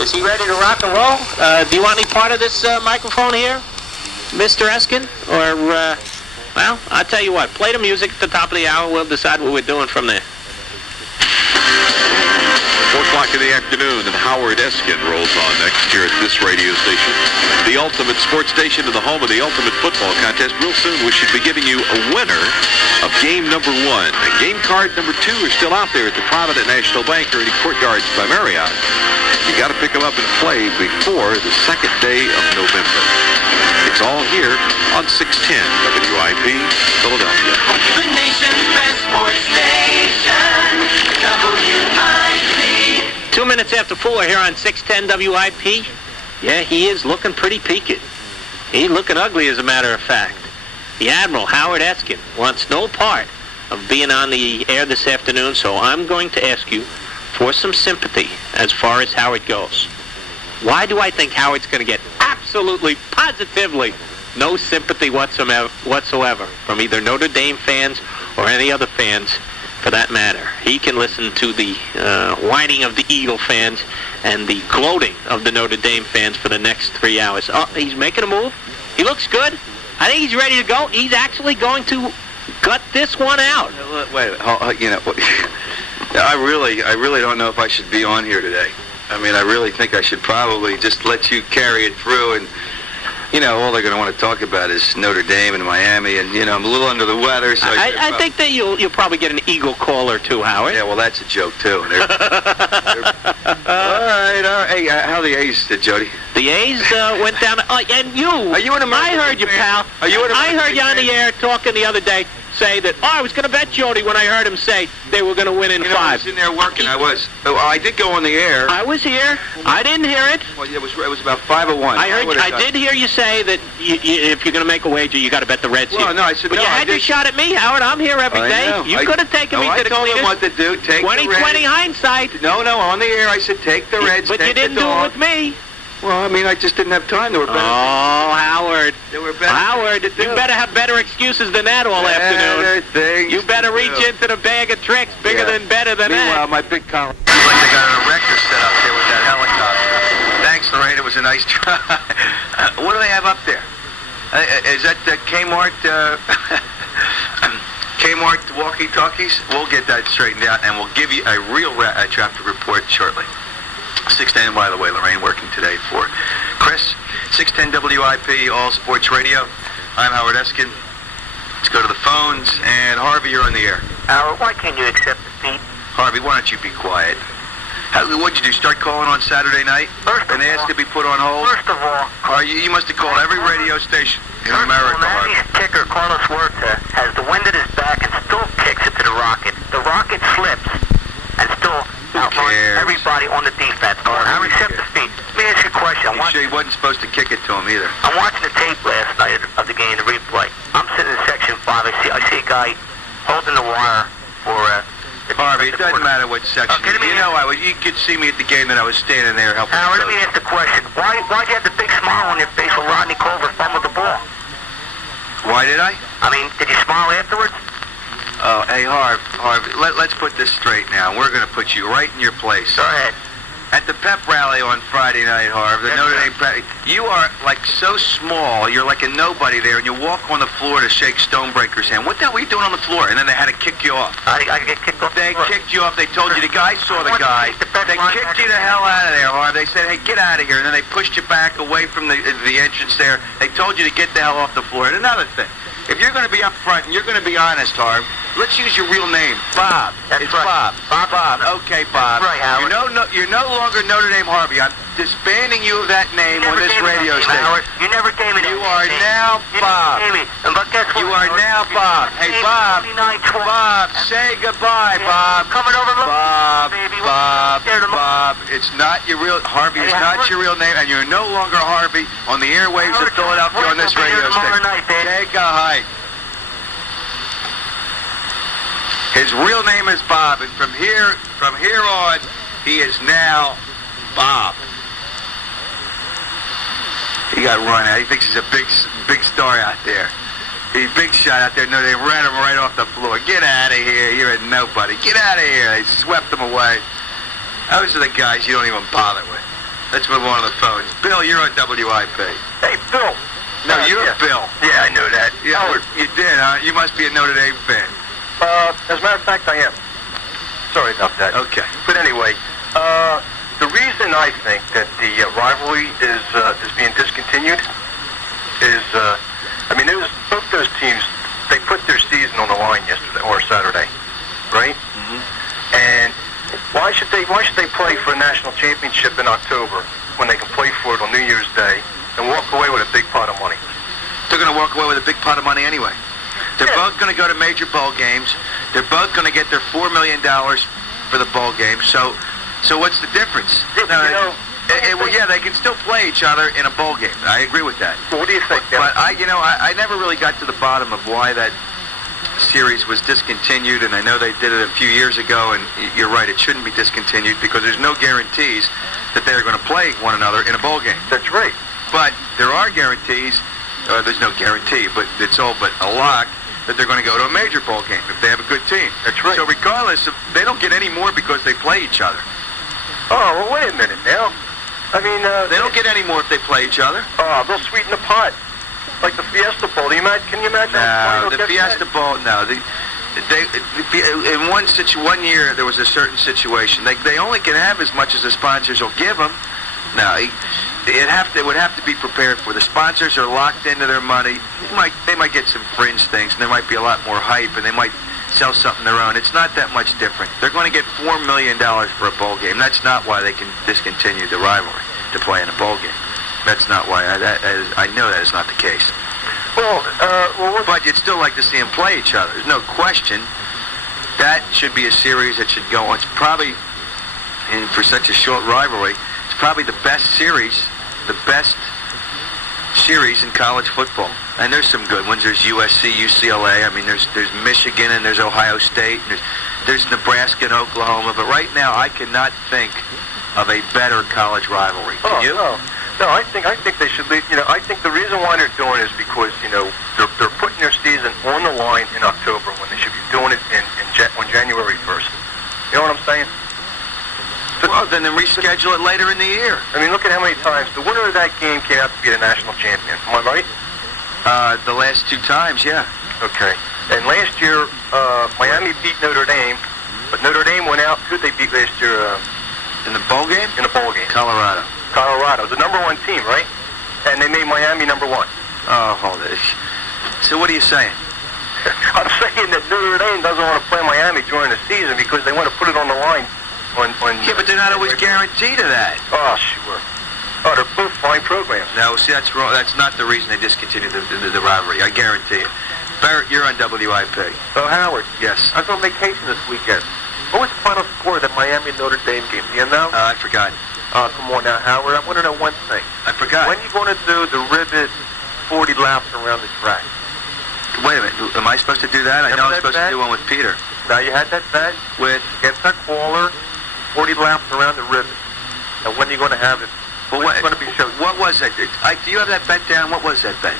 Is he ready to rock and roll? Do you want any part of this microphone here, Mr. Eskin? Or, well, I'll tell you what. Play the music at the top of the hour. We'll decide what we're doing from there. 4 o'clock in the afternoon, and Howard Eskin rolls on next here at this radio station. The ultimate sports station and the home of the ultimate football contest. Real soon, we should be giving you a winner of game number 1. And game card number 2 are still out there at the Provident National Bank or in Courtyards by Marriott. You got to pick them up and play before the second day of November. It's all here on 610 WIP, Philadelphia. The nation's best sports station, WIP. 2 minutes after 4 here on 610 WIP. Yeah, he is looking pretty peaked. He's looking ugly, as a matter of fact. The Admiral, Howard Eskin, wants no part of being on the air this afternoon, so I'm going to ask you for some sympathy as far as Howard goes. Why do I think Howard's going to get absolutely, positively no sympathy whatsoever from either Notre Dame fans or any other fans for that matter? He can listen to the whining of the Eagle fans and the gloating of the Notre Dame fans for the next 3 hours. Oh, he's making a move. He looks good. I think he's ready to go. He's actually going to gut this one out. Wait, you know, I really don't know if I should be on here today. I mean, I really think I should probably just let you carry it through, and you know, all they're going to want to talk about is Notre Dame and Miami, and you know, I'm a little under the weather. So I think that you'll probably get an Eagle call or two, Howard. Yeah, well, that's a joke too. All right. Hey, how are the A's, Jody? The A's went down. And you? Are you an American? I heard you, pal. Are you an American? I heard you on the air talking the other day. Say that, I was going to bet Jody when I heard him say they were going to win in 5. I was in there working. I was. Oh, I did go on the air. I was here. I didn't hear it. Well, yeah, it was about 5:01. I did hear you say that if you're going to make a wager, you got to bet the Reds here. Well, no, I said but no. you had your shot at me, Howard. I'm here every day. You could have taken me to the cleaners. I told him what to do. Take 20/20 hindsight. No, on the air I said take the Reds. But you didn't do it with me. Well, I mean, I just didn't have time. There were better Howard. There were better Howard, you better have better excuses than that all afternoon. Things you better reach into the bag of tricks bigger than better than Meanwhile, that. my big column. Like they got an erector set up there with that helicopter. Thanks, Lorraine. It was a nice try. What do they have up there? Is that the Kmart? Kmart walkie-talkies? We'll get that straightened out, and we'll give you a real traffic report shortly. 610, by the way, Lorraine working today for Chris. 610 WIP, All Sports Radio. I'm Howard Eskin. Let's go to the phones, and Harvey, you're on the air. Howard, why can't you accept defeat? Harvey, why don't you be quiet? What'd you do, start calling on Saturday night and ask to be put on hold? First of all... You must have called every radio station in America, Harvey. Navy's kicker, Carlos Huerta, has the wind at his back and still kicks it to the Rocket. The Rocket slips and still outruns everybody on the defense. I accept defeat. Let me ask you a question. I'm sure he wasn't supposed to kick it to him either. I'm watching the tape last night of the game, the replay. I'm sitting in section 5. I see a guy holding the wire for... Harvey, it doesn't matter what section. You could see me at the game that I was standing there helping. Howard, let me ask the question. Why'd you have the big smile on your face when Rodney Culver fumbled the ball? Why did I? I mean, did you smile afterwards? Oh, hey, Harvey, let's put this straight now. We're going to put you right in your place. Go ahead. At the pep rally on Friday night, Harv, the Notre Dame prep, you are like so small, you're like a nobody there, and you walk on the floor to shake Stonebreaker's hand. What the hell were you doing on the floor? And then they had to kick you off. I get kicked off. They kicked you off. They told you the guy saw the guy. They kicked you the hell out of there, Harv. They said, hey, get out of here. And then they pushed you back away from the entrance there. They told you to get the hell off the floor. And another thing, if you're going to be up front and you're going to be honest, Harv, let's use your real name, Bob. That's it's right. Bob. Okay, Bob. That's right, Howard. You're no longer Notre Dame Harvey. I'm disbanding you of that name on this radio station. Howard. You never gave me that You are now Bob. But guess what? You are now Bob. Hey, Bob. Bob, say goodbye, Bob. Coming over, look. Bob. It's not your real Harvey. It's not your real name, and you're no longer Harvey on the airwaves of Philadelphia on this radio station. Take a hike. His real name is Bob, and from here on, he is now Bob. He got run out. He thinks he's a big star out there. He's a big shot out there. No, they ran him right off the floor. Get out of here. You're a nobody. Get out of here. They swept him away. Those are the guys you don't even bother with. Let's move on to the phones. Bill, you're on WIP. Hey, Bill. No, you're Bill. Yeah, I know that. Yeah, you did, huh? You must be a Notre Dame fan. As a matter of fact, I am. Sorry about that. Okay. But anyway, the reason I think that the rivalry is being discontinued is, both those teams, they put their season on the line yesterday or Saturday, right? Mm-hmm. And why should they play for a national championship in October when they can play for it on New Year's Day and walk away with a big pot of money? They're going to walk away with a big pot of money anyway. They're both going to go to major bowl games. They're both going to get their $4 million for the bowl game. So what's the difference? Well, yeah, they can still play each other in a bowl game. I agree with that. So what do you think? But I never really got to the bottom of why that series was discontinued, and I know they did it a few years ago, and you're right, it shouldn't be discontinued because there's no guarantees that they're going to play one another in a bowl game. That's right. But there are guarantees. There's no guarantee, but it's all but a lock that they're going to go to a major bowl game if they have a good team. That's right. So regardless, they don't get any more because they play each other. Oh, well, wait a minute now. They don't get any more if they play each other. Oh, they'll sweeten the pot. Like the Fiesta Bowl. Can you imagine? No, the Fiesta Bowl, no. In one year, there was a certain situation. They only can have as much as the sponsors will give them. No, they would have to be prepared for. The sponsors are locked into their money. They might get some fringe things, and there might be a lot more hype, and they might sell something their own. It's not that much different. They're going to get $4 million for a bowl game. That's not why they can discontinue the rivalry to play in a bowl game. That's not why. I know that is not the case. But you'd still like to see them play each other. There's no question. That should be a series that should go on. It's probably, and for such a short rivalry, it's probably the best series in college football. And there's some good ones. There's USC, UCLA. There's Michigan and there's Ohio State. And there's Nebraska and Oklahoma. But right now, I cannot think of a better college rivalry. Can you? No, I think they should leave. I think the reason why they're doing it is because they're putting their season on the line in October when they should be doing it on January 1st. You know what I'm saying? Well, then reschedule it later in the year. Look at how many times the winner of that game came out to be the national champion. Am I right? The last two times, yeah. Okay. And last year, Miami beat Notre Dame, but Notre Dame went out. Who'd they beat last year? In the bowl game? In the bowl game. Colorado. Colorado, the number one team, right? And they made Miami number one. Oh, hold it. So what are you saying? I'm saying that Notre Dame doesn't want to play Miami during the season because they want to put it on the line. Yeah, but they're not always guaranteed of that. Oh, sure. Oh, they're both fine programs. No, see, that's wrong. That's not the reason they discontinued the rivalry. I guarantee you. Barrett, you're on WIP. So, Howard. Yes. I was on vacation this weekend. What was the final score of that Miami-Notre Dame game? Do you know? I forgot. Oh, come on now, Howard. I want to know one thing. I forgot. When are you going to do the ribbit 40 laps around the track? Wait a minute. Am I supposed to do that? I know I'm supposed to do one with Peter. Now, you had that bet with against that caller, 40 laps around the ribbit. And when are you going to have it? Well, when's it going to be shown? What was that? Do you have that bet down? What was that bet?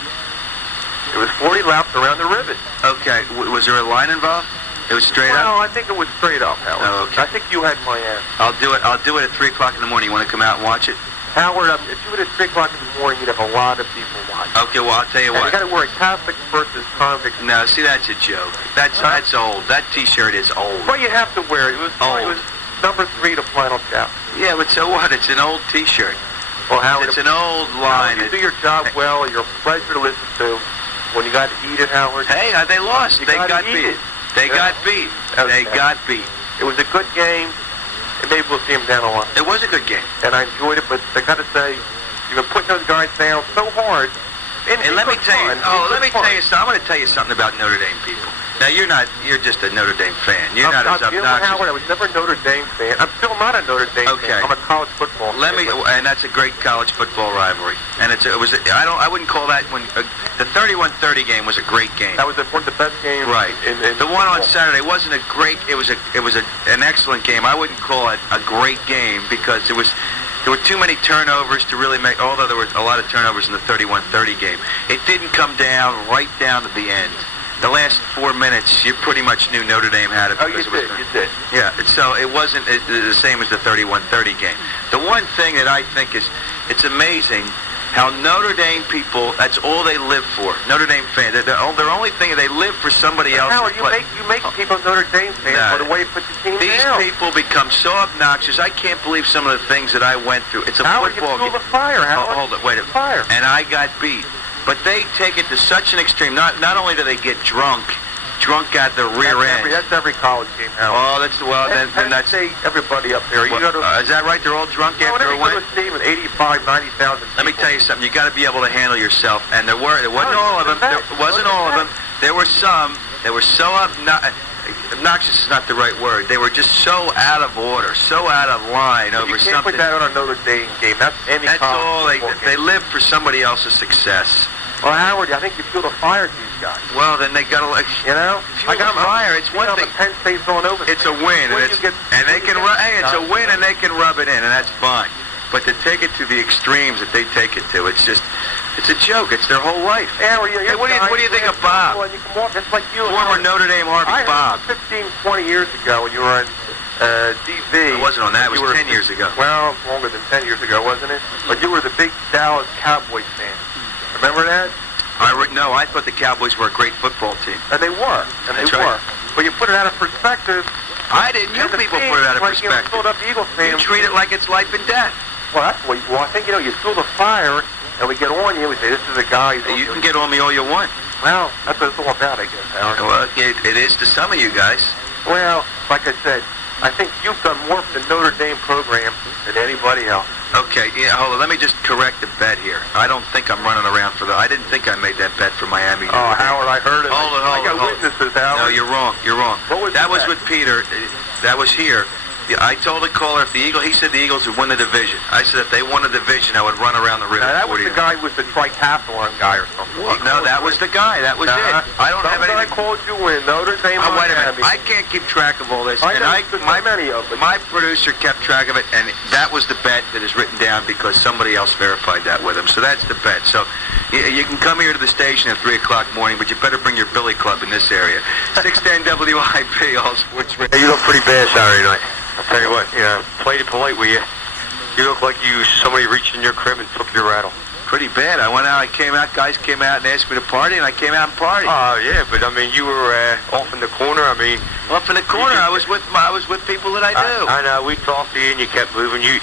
It was 40 laps around the ribbit. Okay. Was there a line involved? It was straight up? No, I think it was straight up, Howard. Oh, okay. I think you had Miami. I'll do it at 3 o'clock in the morning. You want to come out and watch it? Howard, if you were at 3 o'clock in the morning, you'd have a lot of people watching. Okay, well, I'll tell you and what. You got to wear a Catholic versus convict. No, see, that's a joke. That's old. That T-shirt is old. Well, you have to wear it. It was old. It was number 3, the final chapter. Yeah, but so what? It's an old T-shirt. Well, Howard, it's an old line. You do your job well. You're a pleasure to listen to. When you got to eat it, Howard. Hey, they lost. They got beat. They got beat. They got beat. It was a good game, and maybe we'll see them down the line. It was a good game. And I enjoyed it, but I got to say, you've been putting those guys down so hard. And let me tell you, I'm going to tell you something about Notre Dame people. Now, you're just a Notre Dame fan. You're not as obnoxious. Howard, I was never a Notre Dame fan. I'm still not a Notre Dame fan. I'm a college football fan. And that's a great college football rivalry. And I wouldn't call that the 31-30 game was a great game. That was one of the best games. Right. In the one on Saturday wasn't a great. It was an excellent game. I wouldn't call it a great game because there were too many turnovers to really make. Although there were a lot of turnovers in the 31-30 game, it didn't come down right down to the end. the last 4 minutes, you pretty much knew Notre Dame had it. Oh, you because did. Yeah, so it wasn't the same as the 31-30 game. The one thing that I think is, it's amazing how Notre Dame people, that's all they live for. Notre Dame fans, their only thing, they live for somebody else. Howard, you make people Notre Dame fans for the way you put the team These down. people become so obnoxious. I can't believe some of the things that I went through. It's a Howard, football you game. fuel the fire, Howard. Hold it, wait a minute. Fire. And I got beat. But they take it to such an extreme. Not only do they get drunk out the rear end. That's every college game, Howard. Oh, then that's everybody up there. You well, go to, is that right? They're all drunk after a win? Go to a stadium with 85, 90,000 Let me tell you something. You got to be able to handle yourself. And there wasn't all of them. There wasn't all of them. There were some. They were so obnoxious is not the right word. They were just so out of order, so out of line over something. You can't put that on a Notre Dame game. That's any That's all. They live for somebody else's success. Well, Howard, I think you fuel the fire to these guys. Well, then they got to, I got fire. It's one thing. Penn State's on over. It's a win, and it's a win, and they can rub it in, and that's fine. But to take it to the extremes that they take it to, it's a joke. It's their whole life. Howard, hey, what do you think of Bob? Just like you, former Notre Dame Harvey Bob. 15, 20 years ago when you were in DV. It wasn't on that. It was 10 years ago. Well, longer than 10 years ago, wasn't it? But you were the big Dallas Cowboys fan. Remember that? No, I thought the Cowboys were a great football team. And they were. That's right. But you put it out of perspective. I didn't. You people put it out of perspective. Philadelphia Eagles fans. You treat it like it's life and death. Well, that's what. Well, I think you fuel the fire, and we get on you. We say, "This is a guy." You can get on me all you want. Well, that's what it's all about, I guess, Howard. Well, it is to some of you guys. Well, like I said, I think you've done more for the Notre Dame program than anybody else. Okay, hold on. Let me just correct the bet here. I don't think I'm running around for I didn't think I made that bet for Miami. Howard, I heard it. Hold on. I got witnesses, Howard. No, you're wrong. What was that? Was with Peter. That was here. I told the caller if he said the Eagles would win the division. I said if they won the division, I would run around the river. Now, that was the guy with the tricathlon guy or something. No, that was the guy. That was it. I don't have anything. I called you in Notre Dame. Wait a minute. I can't keep track of all this. My producer kept track of it, and that was the bet that is written down because somebody else verified that with him. So that's the bet. So you can come here to the station at 3 o'clock morning, but you better bring your billy club in this area. 610 WIP, All Sports Radio. You look pretty bad Saturday night. I'll tell you what, played it polite with you. You look like somebody reached in your crib and took your rattle. Pretty bad. I went out, guys came out and asked me to party, and I came out and partied. Oh, yeah, but I mean, you were off in the corner. I mean, off in the corner. I was with people that I knew. I know. We talked to you, and you kept moving. You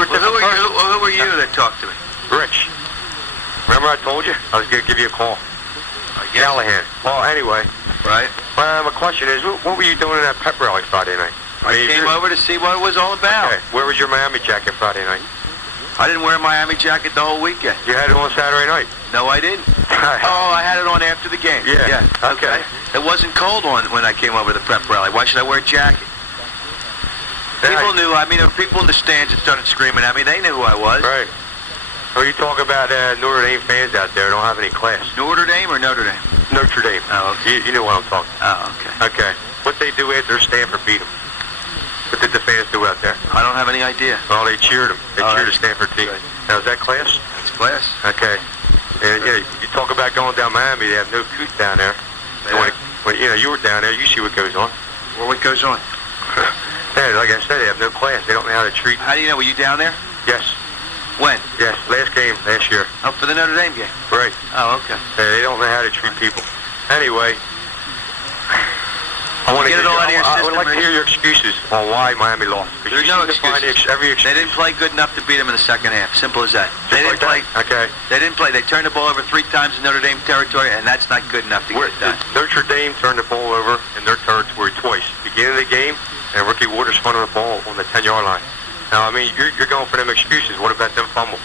were different. Who were you that talked to me? Rich. Remember I told you I was going to give you a call? Callahan. Well, anyway. Right. My question is, what were you doing in that pep rally Friday night? I came over to see what it was all about. Okay. Where was your Miami jacket Friday night? I didn't wear a Miami jacket the whole weekend. You had it on Saturday night? No, I didn't. I had it on after the game. Yeah. Okay. It wasn't cold when I came over to the prep rally. Why should I wear a jacket? People knew. I mean, there were people in the stands that started screaming at me. They knew who I was. Right. So you talk about Notre Dame fans out there don't have any class. Notre Dame or Notre Dame? Notre Dame. Oh, okay. You know what I'm talking about. Oh, okay. Okay. What they do after Stanford beat them? What did the fans do out there? I don't have any idea. Well, they cheered them. They cheered the Stanford team. Right. Now, is that class? It's class. Okay. And, you talk about going down Miami. They have no coot down there. When you were down there, you see what goes on. Well, what goes on? Yeah, like I said, they have no class. They don't know how to treat. How do you know? Were you down there? Yes. When? Yes, last game, last year. Oh, for the Notre Dame game? Right. Oh, okay. They don't know how to treat people. Anyway, I want to get it all out of your system. I would like to hear your excuses on why Miami lost. There's no excuses. Every excuse. They didn't play good enough to beat them in the second half. Simple as that. They didn't play. Okay. They didn't play. They turned the ball over 3 times in Notre Dame territory, and that's not good enough to get it done. Notre Dame turned the ball over in their territory twice. Beginning of the game, and Ricky Waters spun the ball on the 10-yard line. Now, I mean, you're going for them excuses. What about them fumbles?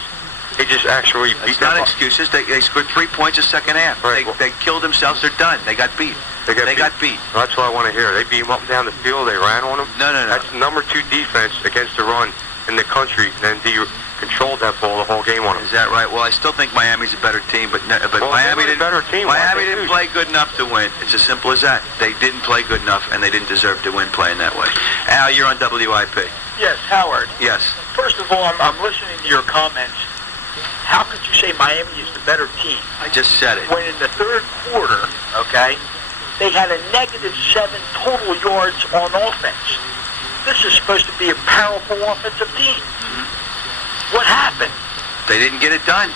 They just actually beat them up. It's not excuses. They scored 3 points the second half. Right. They killed themselves. They're done. They got beat. They got beat. Well, that's what I want to hear. They beat them up and down the field. They ran on them. No. That's number 2 defense against the run in the country. And then controlled that ball the whole game on them. Is that right? Well, I still think Miami's a better team, but Miami didn't. Better team. Miami didn't play good enough to win. It's as simple as that. They didn't play good enough, and they didn't deserve to win playing that way. Al, you're on WIP. Yes, Howard. Yes. First of all, I'm listening to your comments, how could you say Miami is the better team I just said it. when in the third quarter, okay, they had a -7 total yards on offense? This is supposed to be a powerful offensive team. What happened? They didn't get it done.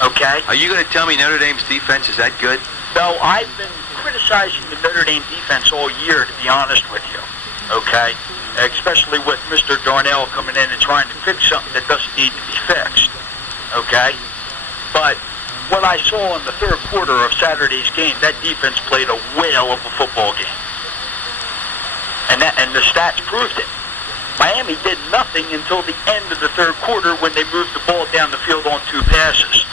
Okay? Are you going to tell me Notre Dame's defense is that good? No, I've been criticizing the Notre Dame defense all year, to be honest with you. Okay? Especially with Mr. Darnell coming in and trying to fix something that doesn't need to be fixed. Okay? But what I saw in the third quarter of Saturday's game, that defense played a whale of a football game. And the stats proved it. Miami did nothing until the end of the third quarter when they moved the ball down the field on 2 passes.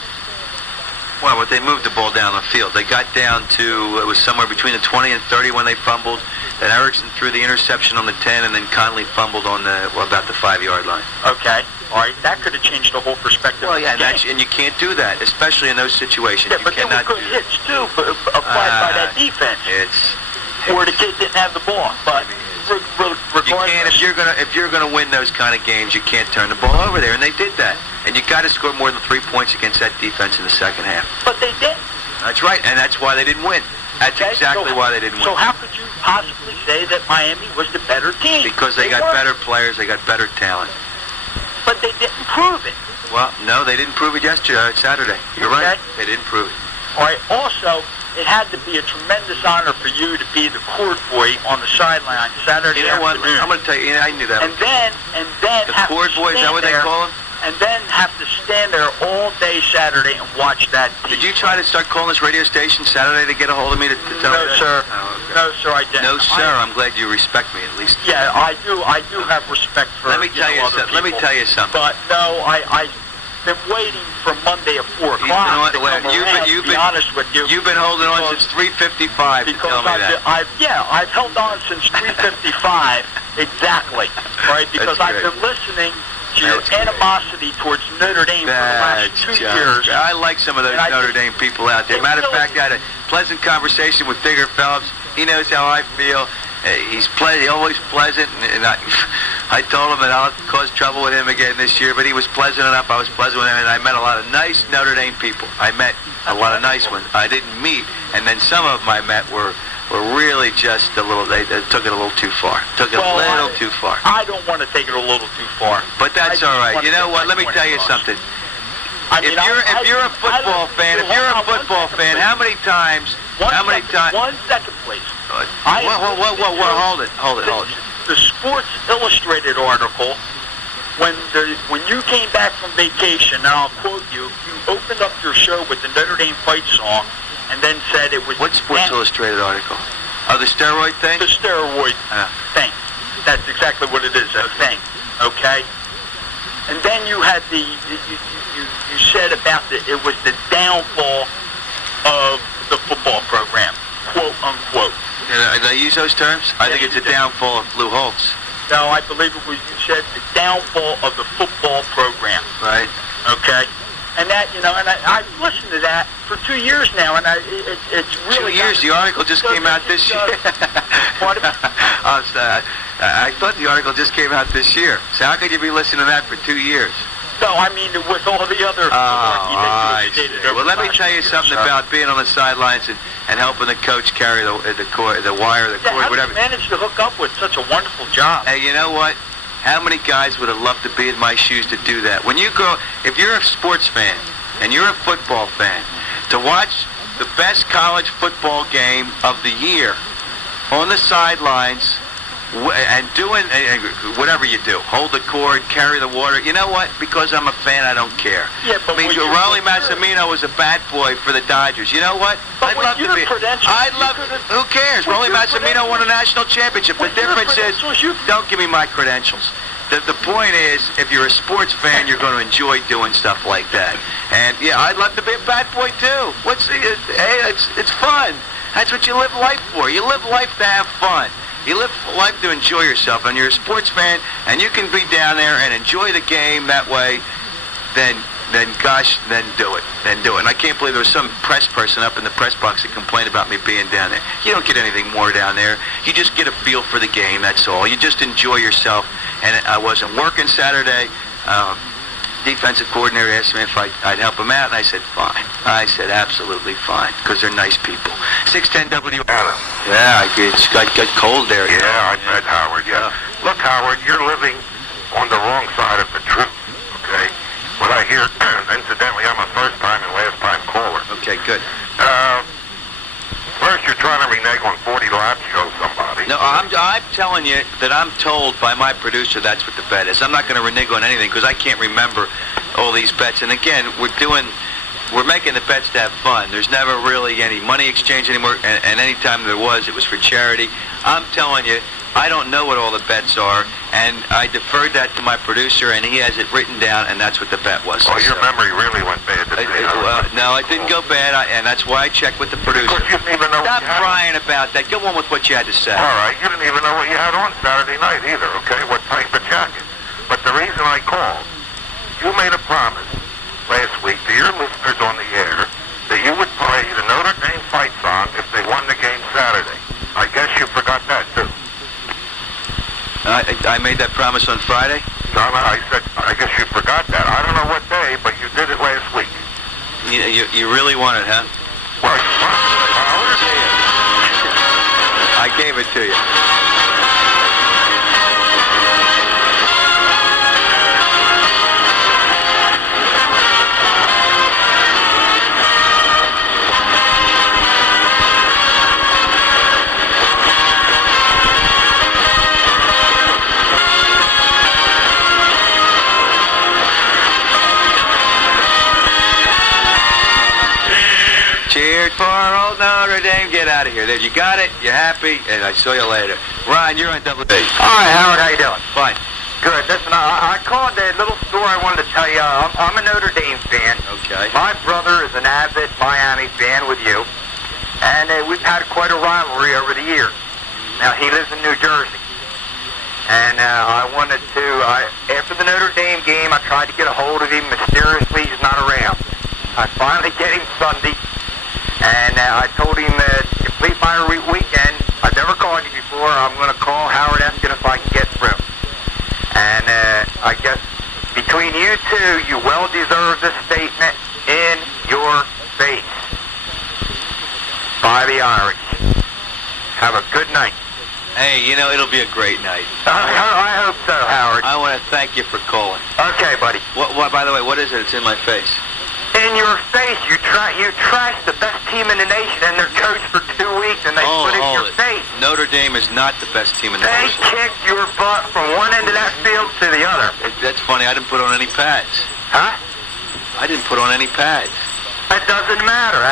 Well, but they moved the ball down the field. They got down to, it was somewhere between the 20 and 30 when they fumbled. Then Erickson threw the interception on the 10, and then Conley fumbled on the, about the 5-yard line. Okay. All right. That could have changed the whole perspective Well, of yeah, the game. and you can't do that, especially in those situations. Yeah, You but there were cannot good do hits, too, applied by that defense. Or the kid didn't have the ball. But You can't, if you're gonna win those kind of games, you can't turn the ball over there, and they did that. And you got to score more than 3 points against that defense in the second half. But they didn't. That's right, and that's why they didn't win. That's Okay, exactly why they didn't win. So how could you possibly say that Miami was the better team? Because they got weren't. better players, they got better talent. But they didn't prove it. Well, no, they didn't prove it yesterday, Saturday. You're Okay. right. They didn't prove it. All right. Also, it had to be a tremendous honor for you to be the court boy on the sideline Saturday You know what? afternoon. I'm going to tell you, I knew that. And then The have cord to boy, is that stand what they there, call him? And then have to stand there all day Saturday and watch that team. Did you try to start calling this radio station Saturday to get a hold of me to tell me No, that? sir. Oh, okay. No, sir, I didn't. No, sir. I'm glad you respect me at least. Yeah, I do. I do have respect for. Let me tell you other something. Let me people. tell you something. But no, I've been waiting for Monday at 4 o'clock to come around. To be honest with you, You've been holding on since 3:55 to because tell me that. I've held on since 3:55 exactly. Right, because That's I've great. been listening to your That's great. animosity towards Notre Dame for the last 2 years. I like some of those And I Notre just- Dame people out there. They Matter of really- fact, I had a pleasant conversation with Digger Phelps. He knows how I feel. He's always pleasant, and I told him that I'll cause trouble with him again this year, but he was pleasant enough. I was pleasant with him, and I met a lot of nice Notre Dame people. I met a lot of nice ones. I didn't meet, and then some of them I met were really just a little, they took it a little too far. Took it a little too far. I don't want to take it a little too far. But that's all right. You know what? Let me tell you something. If you're a football fan, how many times? One second, please. Hold it. The Sports Illustrated article, when you came back from vacation, and I'll quote you, you opened up your show with the Notre Dame fight song, and then said it was... What Sports Illustrated article? Oh, the steroid thing? The steroid thing. That's exactly what it is, a thing. Okay? And then you had you said about it was the downfall of the football program, quote unquote. Did I use those terms? I think it's a downfall of Lou Holtz. No, I believe it was, you said the downfall of the football program. Right. Okay? And that, and I've listened to that for 2 years now, and it's really... 2 years? The article just came out this year. Pardon me? I'm sorry. I thought the article just came out this year. So how could you be listening to that for 2 years? No, I mean with all the other... I see. Well, let me tell you something about being on the sidelines and helping the coach carry the wire, the cord, whatever. How did you manage to hook up with such a wonderful job? Hey, you know what? How many guys would have loved to be in my shoes to do that? When you go, if you're a sports fan and you're a football fan, to watch the best college football game of the year on the sidelines and doing whatever you do, hold the cord, carry the water. You know what? Because I'm a fan, I don't care. Yeah, but Rolly Massimino was a bat boy for the Dodgers. You know what? But I'd love to be. Who cares? Rolly Massimino won a national championship. The difference is, don't give me my credentials. The point is, if you're a sports fan, you're going to enjoy doing stuff like that. And yeah, I'd love to be a bat boy too. It's fun. That's what you live life for. You live life to have fun. You live life to enjoy yourself, and you're a sports fan, and you can be down there and enjoy the game that way, then do it. And I can't believe there was some press person up in the press box that complained about me being down there. You don't get anything more down there. You just get a feel for the game, that's all. You just enjoy yourself. And I wasn't working Saturday. defensive coordinator asked me if I'd help him out, and I said, fine. I said, absolutely fine, because they're nice people. 610 W. Adam. Yeah, it's got cold there. Yeah, I bet, Howard, yeah. Look, Howard, you're living on the wrong side of the truth, okay? What I hear, incidentally, I'm a first-time and last-time caller. Okay, good. First, you're trying to renege on 40 laps, show somebody. No, I'm telling you that I'm told by my producer that's what the bet is. I'm not going to renege on anything because I can't remember all these bets. And again, we're making the bets to have fun. There's never really any money exchange anymore, and any time there was, it was for charity. I'm telling you, I don't know what all the bets are, and I deferred that to my producer, and he has it written down, and that's what the bet was. Oh, your memory really went bad today. No, it didn't go bad, and that's why I checked with the producer. Of course, you didn't even know Stop what you had crying about that. Go on with what you had to say. All right, you didn't even know what you had on Saturday night either, okay? What type of jacket. But the reason I called, you made a promise last week to your listeners on the air that you would play the Notre Dame fight song if they won the game Saturday. I guess you forgot that, too. I made that promise on Friday? No, I said, I guess you forgot that. I don't know what day, but you did it last week. You really want it, huh? Well, you promised, Howard. I gave it to you. Cheered for old Notre Dame. Get out of here. There, you got it. You're happy, and I saw you later. Ryan, you're on Double D. All right, Howard, how you doing? Fine. Good. Listen, I called a little story I wanted to tell you. I'm a Notre Dame fan. Okay. My brother is an avid Miami fan with you, and we've had quite a rivalry over the years. Now, he lives in New Jersey, and I wanted to, after the Notre Dame game, I tried to get a hold of him. Mysteriously, he's not around. I finally get him Sunday. And I told him that complete my weekend, I've never called you before, I'm going to call Howard Eskin if I can get through. And I guess between you two, you well deserve this statement in your face by the Irish. Have a good night. Hey, it'll be a great night. I hope so, Howard. I want to thank you for calling. Okay, buddy. What? By the way, what is it? It's in my face. In your face, you trashed the best team in the nation and their coach for 2 weeks, and they put it in your face. Notre Dame is not the best team in the They nation. kicked your butt from one end of that field to the other. That's funny. I didn't put on any pads. Huh? I didn't put on any pads. It doesn't matter.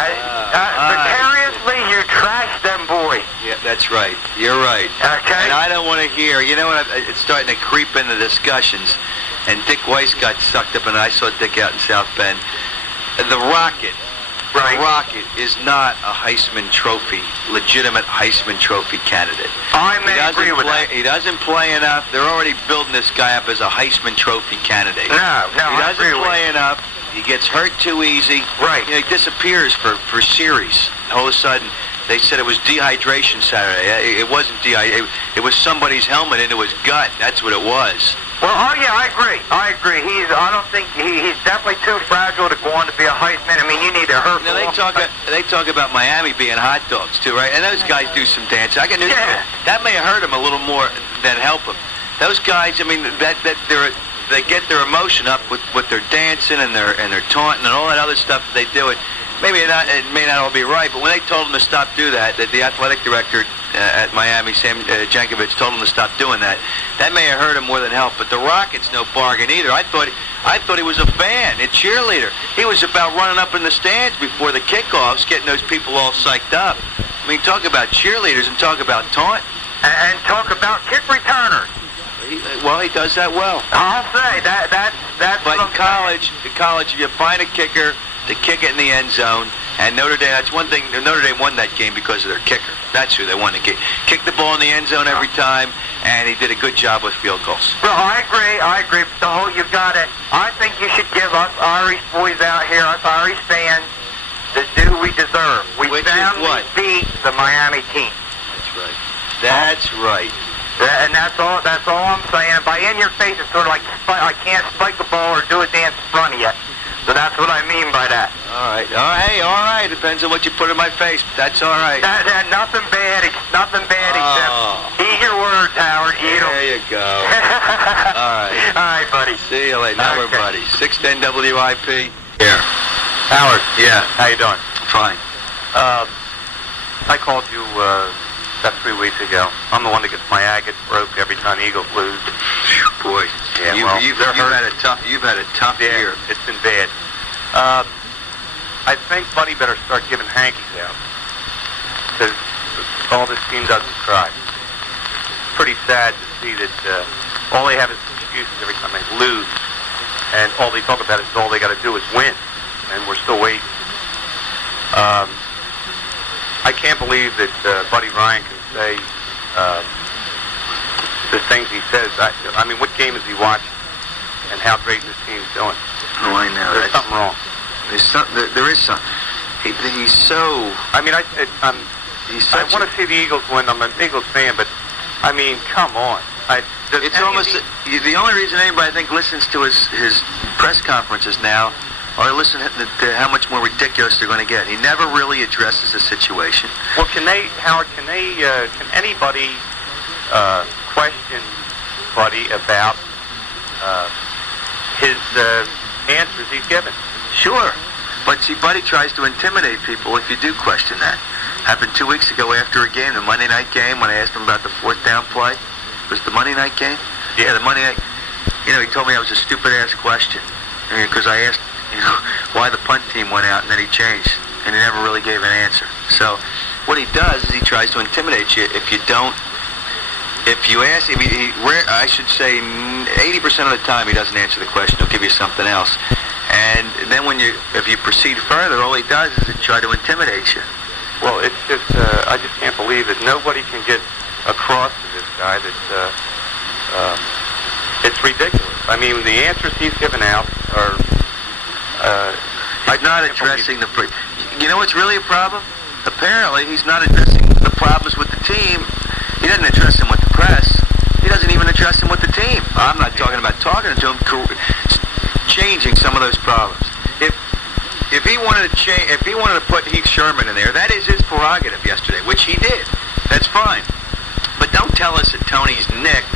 Precariously, you trashed them boys. Yeah, that's right. You're right. Okay. And I don't want to hear. It's starting to creep into discussions. And Dick Weiss got sucked up, and I saw Dick out in South Bend. The Rocket. Right. The Rocket is not a Heisman Trophy, legitimate Heisman Trophy candidate. I may agree with that. He doesn't play enough. They're already building this guy up as a Heisman Trophy candidate. No, He I agree doesn't with play enough. He gets hurt too easy. Right. He disappears for series. All of a sudden, they said it was dehydration Saturday. It wasn't dehydration. It was somebody's helmet into his gut. That's what it was. Well, yeah, I agree. I don't think he's definitely too fragile to go on to be a Heisman. I mean, you need to hurt. They talk about Miami being hot dogs too, right? And those guys do some dancing. I can do that. May hurt him a little more than help him. Those guys, I mean, they get their emotion up with their dancing and their taunting and all that other stuff that they do. It may not all be right, but when they told him to stop do that the athletic director at Miami, Sam Jankovic, told him to stop doing that. That may have hurt him more than help. But the Rocket's no bargain either. I thought he was a fan, a cheerleader. He was about running up in the stands before the kickoffs, getting those people all psyched up. I mean, talk about cheerleaders and talk about taunt. And talk about kick returners. He does that well. I'll say that's. But in college, if you find a kicker to kick it in the end zone, and Notre Dame, that's one thing. Notre Dame won that game because of their kicker. That's who they won to kick. Kicked the ball in the end zone every time, and he did a good job with field goals. Well, I agree. But the whole, you've got to. I think you should give us Irish boys out here, us Irish fans, the due we deserve. We finally beat the Miami team. That's right. And that's all I'm saying. By in your face, it's sort of like I can't spike the ball or do a dance in front of you. So that's what I mean by that. All right. Hey, all right. Depends on what you put in my face. That's all right. Nothing bad. Nothing bad except eat your words, Howard. Eat them. There you go. All right. All right, buddy. See you later. Now we're buddies. 610 WIP. Here. Howard. Yeah. How you doing? Fine. I called you about 3 weeks ago. I'm the one that gets my agates broke every time the Eagles lose. Boy. Yeah, you've had a tough year. It's been bad. I think Buddy better start giving hankies out because all this team does is cry. It's pretty sad to see that all they have is excuses every time they lose, and all they talk about is all they got to do is win, and we're still waiting. I can't believe that Buddy Ryan can say the things he says. I mean, what game is he watching, and how great this team's doing? Oh, I know. There's something wrong. There is something. He's so. I mean, He's I such. want to see the Eagles win. I'm an Eagles fan, but I mean, come on. It's almost the only reason anybody I think listens to his press conferences now, or listen to how much more ridiculous they're going to get. He never really addresses the situation. Well, Howard? Can anybody question Buddy about his answers he's given? Sure, but see, Buddy tries to intimidate people if you do question that. Happened 2 weeks ago after a game, the Monday night game, when I asked him about the fourth down play. Was the Monday night game? Yeah, the Monday night. You know, he told me that was a stupid-ass question. I mean, because I asked, why the punt team went out, and then he changed, and he never really gave an answer. So, what he does is he tries to intimidate you if you don't. If you ask, I should say 80% of the time he doesn't answer the question. He'll give you something else. And then if you proceed further, all he does is try to intimidate you. Well, it's just, I just can't believe that nobody can get across to this guy that it's ridiculous. I mean, the answers he's given out are... he's not addressing the... You know what's really a problem? Apparently, he's not addressing the problems with the team. He doesn't address them with the press. He doesn't even address them with the team. I'm not talking about talking to him, changing some of those problems. If he wanted to change, if he wanted to put Heath Sherman in there, that is his prerogative yesterday, which he did. That's fine. But don't tell us that Tony's nicked,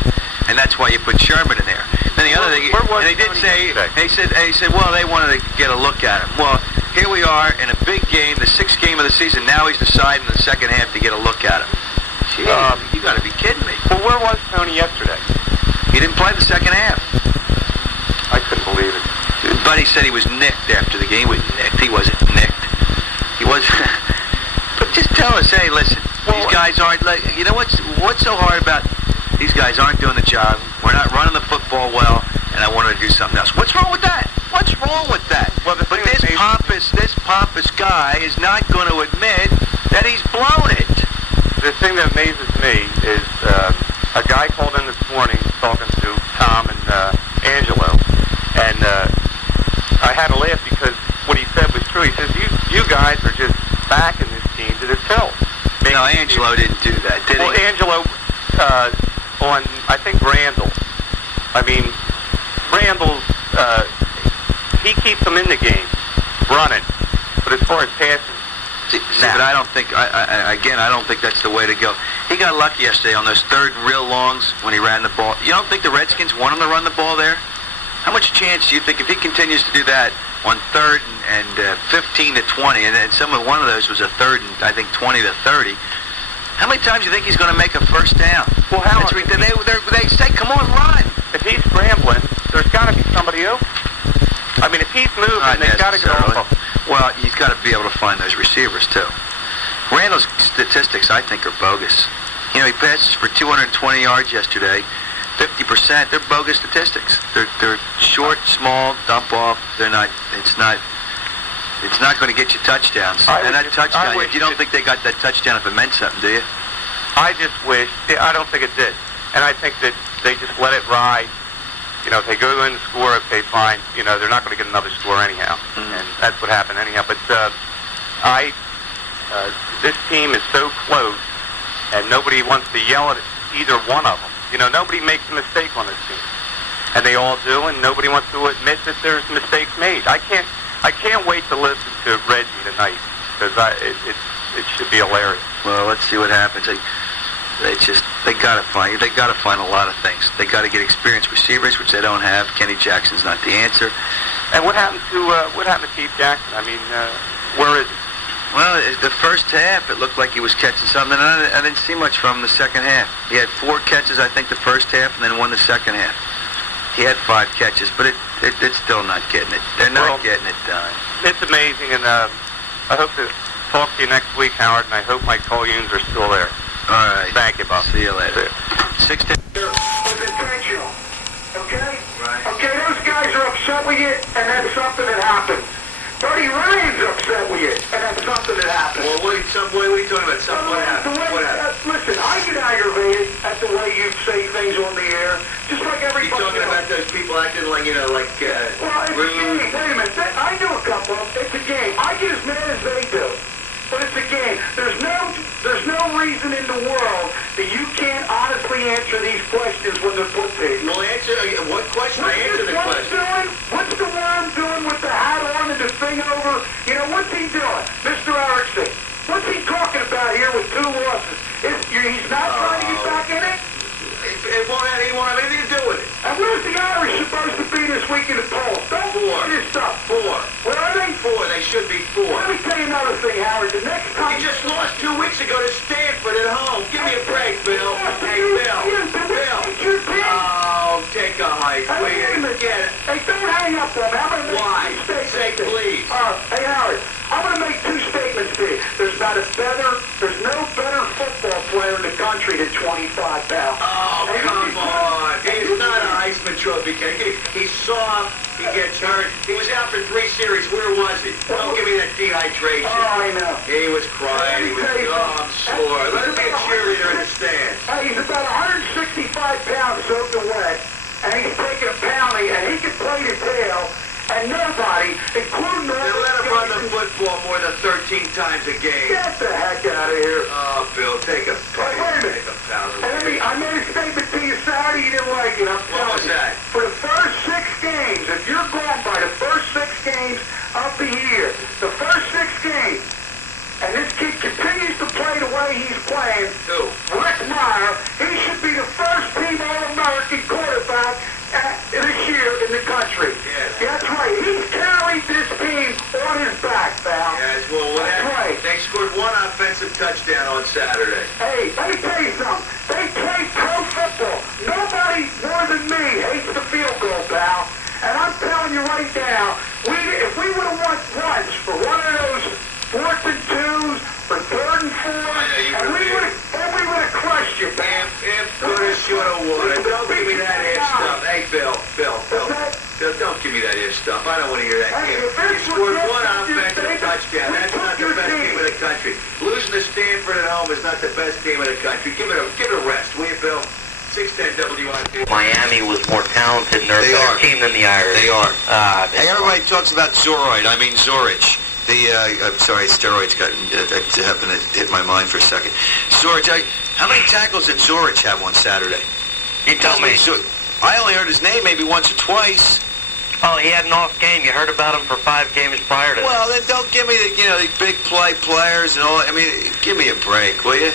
and that's why you put Sherman in there. Then the other thing, and they did say, they said, well, they wanted to get a look at him. Well, here we are in a big game, the 6th game of the season. Now he's deciding in the second half to get a look at him. Gee, you got to be kidding me. Well, where was Tony yesterday? He didn't play the second half. I couldn't believe it. Buddy said he was nicked after the game. He was nicked. He wasn't nicked. He was. But just tell us, hey, listen, these guys aren't. You know what's so hard about these guys aren't doing the job. We're not running the football well, and I wanted to do something else. What's wrong with that? What's wrong with that? Well, but this pompous guy is not going to admit that he's blown it. The thing that amazes me is a guy called in this morning talking to Tom and Angelo, and I had to laugh because what he said was true. He says, you guys are just backing this team to the tilt. No, Angelo didn't do that, did he? Well, Angelo, on, I think, Randall. I mean, Randall's, he keeps them in the game, running. But as far as passing, but I don't think, I don't think that's the way to go. He got lucky yesterday on those third real longs when he ran the ball. You don't think the Redskins want him to run the ball there? How much chance do you think if he continues to do that on 3rd and 15 to 20, and one of those was a 3rd and I think 20 to 30? How many times do you think he's going to make a first down? Well, how? They say, come on, run. If he's scrambling, there's got to be somebody open. I mean, if he's moving, they've got to go off. Well, he's got to be able to find those receivers, too. Randall's statistics, I think, are bogus. You know, he passes for 220 yards yesterday. 50%, they're bogus statistics. They're short, small, dump off. They're not. It's not going to get you touchdowns. And that touchdown, you don't think they got that touchdown if it meant something, do you? I just wish. I don't think it did. And I think that they just let it ride. You know, if they go in and score, okay, fine. You know, they're not going to get another score anyhow. And that's what happened anyhow. But this team is so close, and nobody wants to yell at either one of them. You know, nobody makes a mistake on this team, and they all do, and nobody wants to admit that there's mistakes made. I can't wait to listen to Reggie tonight because it should be hilarious. Well, let's see what happens. They gotta find a lot of things. They gotta get experienced receivers, which they don't have. Kenny Jackson's not the answer. And what happened to Keith Jackson? I mean, where is he? Well, the first half, it looked like he was catching something, and I didn't see much from him the second half. He had 4 catches, I think, the first half, and then 1 the second half. He had 5 catches, but it's still not getting it. They're not getting it done. It's amazing, and I hope to talk to you next week, Howard, and I hope my call-unes are still there. All right. Thank you, Bob. See you later. 6 was intentional. Okay? Right. Okay, those guys are upset with you, and that's something that happens. Buddy Ryan's upset with you, and that's something that happens. Well, what are you talking about? What happened? What happened? Listen, I get aggravated at the way you say things on the air, just like everybody You talking else. about those people acting like, Well, it's a rude? game. Wait a minute. I know a couple of them. It's a game. I get as mad as they do. But it's a game. There's no reason in the world that you can't honestly answer these questions when they're put to you. Well, answer what question? Answer the question. What's the worm doing with the hat on and the thing over? You know, what's he doing? Mr. Erickson, what's he talking about here with 2 losses? He's not trying to get back in it? It won't have anything to do with it. And where's the Irish supposed to be this week in the polls? Don't 4. do this stuff. 4. Where are they? 4. They should be 4. Let me tell you another thing, Howard. The next time... You just lost 2 weeks ago to Stanford at home. Give me a break, Bill. Hey, Bill. Oh, take a hike. Get it. Hey, don't hang up on me. I'm going to make Why? 2 statements. Say please. Hey, Howard, I'm going to make 2 statements to you. There's no better football player in the country than 25 pounds. Oh, come on. He's not an Heisman Trophy candidate. He's soft. He gets hurt. He was out for 3 series. Where was he? Don't give me that dehydration. Oh, I know. He was crying. He was, I'm sore. Let him be a cheerleader in the stands. Hey, he's about 165 pounds soaking wet, and he's taking a pounding, and he can play the tail, and nobody, including the... They let him run the football more than 13 times a game. Get the heck out of here. Oh, Bill, take a Wait a minute. pound. I made a statement to you Saturday, you didn't like it. I'm What was telling you. that? For the first 6 games, if you're going by the first 6 games of the year, the first 6 games, and this kid continues to play the way he's playing, Who? Rick Meyer, he should be the first team All-American quarterback this year in the country. Yeah. That's right. He's carried this team on his back, pal. Yes, well, That's right. they scored 1 offensive touchdown on Saturday. Hey, let me tell you something. They play pro football. Nobody more than me hates the field goal, pal. And I'm telling you right now, if we would have won once for one of those 4th and 2s, for 3rd and 4, and we would have crushed you, pal. If coulda, shoulda, woulda. Don't give me that if stuff. Hey, Bill, don't give me that if stuff. I don't want to hear that. Hey, You if it's scored what 1 you offensive think, touchdown. That's we not took the your best team. team in the country. Losing to Stanford at home is not the best team in the country. Give it a rest, will you, Bill? 610 WIP. Miami was more talented and they're a They better are. team than the Irish. They are. They Hey, everybody talks about Zorich. I'm sorry, steroids happened to hit my mind for a second. Zorich, how many tackles did Zorich have on Saturday? You tell me. I only heard his name maybe once or twice. Oh, he had an off game. You heard about him for 5 games prior to that. Well, then don't give me the big players and all. I mean, give me a break, will you?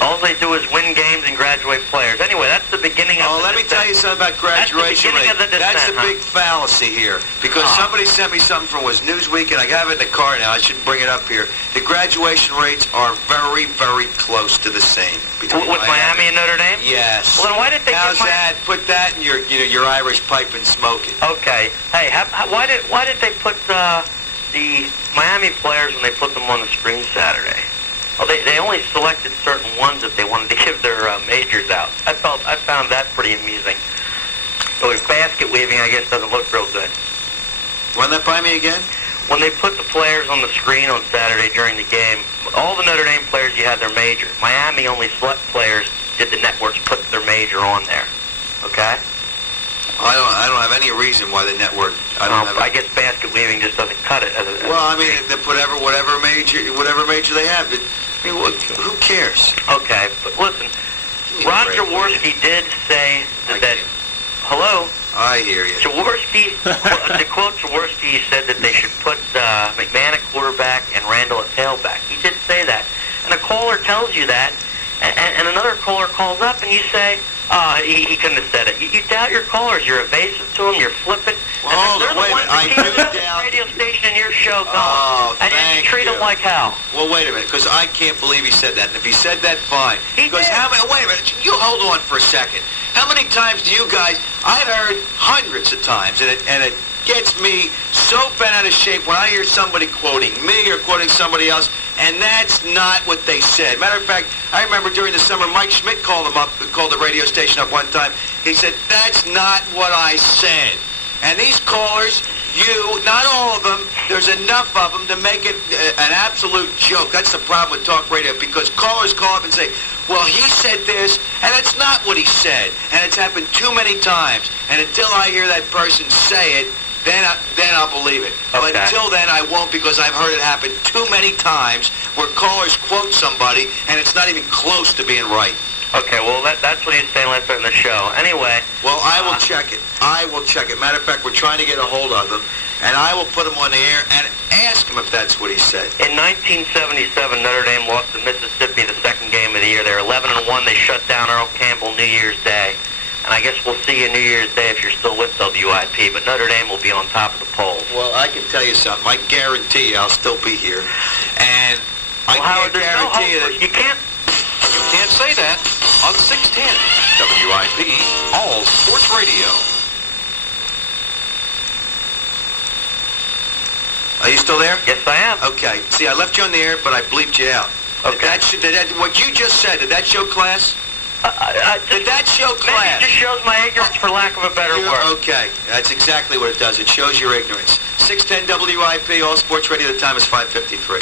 All they do is win games and graduate players. Anyway, that's the beginning of the Let me tell you something about graduation beginning rate. of the descent, That's the huh? big fallacy here. Because somebody sent me something from was Newsweek, and I have it in the car now. I should bring it up here. The graduation rates are very, very close to the same. between With Miami and Notre Dame? Yes. Well, then why didn't they How's give that? Put that in your Irish pipe and smoke it. Okay. Hey, why did they put the Miami players when they put them on the screen Saturday? Well, they only selected certain ones if they wanted to give their majors out. I found that pretty amusing. So with basket weaving, I guess, doesn't look real good. Run that by me again? When they put the players on the screen on Saturday during the game, all the Notre Dame players, you had their major. Miami only select players, did the networks put their major on there. Okay? I don't have any reason why the network. I guess basket weaving just doesn't cut it. Well, I mean, they put whatever major they have. I mean, who cares? Okay, but listen, Ron Jaworski did say that. Hello. I hear you. Jaworski, to quote Jaworski, he said that they should put McMahon at quarterback and Randall at tailback. He did say that. And a caller tells you that, and another caller calls up and you say, he couldn't have said it. You doubt your callers. You're evasive to them. You're flippant. Well, hold on, wait a minute. I do doubt. Radio station and your show going. Oh, and thank you treat them like hell. Well, wait a minute, because I can't believe he said that. And if he said that, fine. Because how many? Wait a minute. You hold on for a second. How many times do you guys? I've heard hundreds of times, and it gets me so bent out of shape when I hear somebody quoting me or quoting somebody else, and that's not what they said. Matter of fact, I remember during the summer, Mike Schmidt called the radio station up one time. He said, "That's not what I said." And these callers, not all of them, there's enough of them to make it an absolute joke. That's the problem with talk radio, because callers call up and say, well, he said this, and it's not what he said. And it's happened too many times. And until I hear that person say it, then I'll believe it. Okay. But until then, I won't, because I've heard it happen too many times where callers quote somebody, and it's not even close to being right. Okay, well, that's what he's saying right there in the show. Anyway. Well, I will check it. I will check it. Matter of fact, we're trying to get a hold of him, and I will put him on the air and ask him if that's what he said. In 1977, Notre Dame lost to Mississippi the second game of the year. They were 11-1. They shut down Earl Campbell New Year's Day. And I guess we'll see you New Year's Day if you're still with WIP, but Notre Dame will be on top of the polls. Well, I can tell you something. I guarantee you I'll still be here. And I can't guarantee you that... You can't say that on 610 WIP, All Sports Radio. Are you still there? Yes, I am. Okay. See, I left you on the air, but I bleeped you out. Okay. What you just said, did that show class? Did that show class? Maybe it just shows my ignorance, for lack of a better word. Okay. That's exactly what it does. It shows your ignorance. 610 WIP, All Sports Radio. The time is 5:53.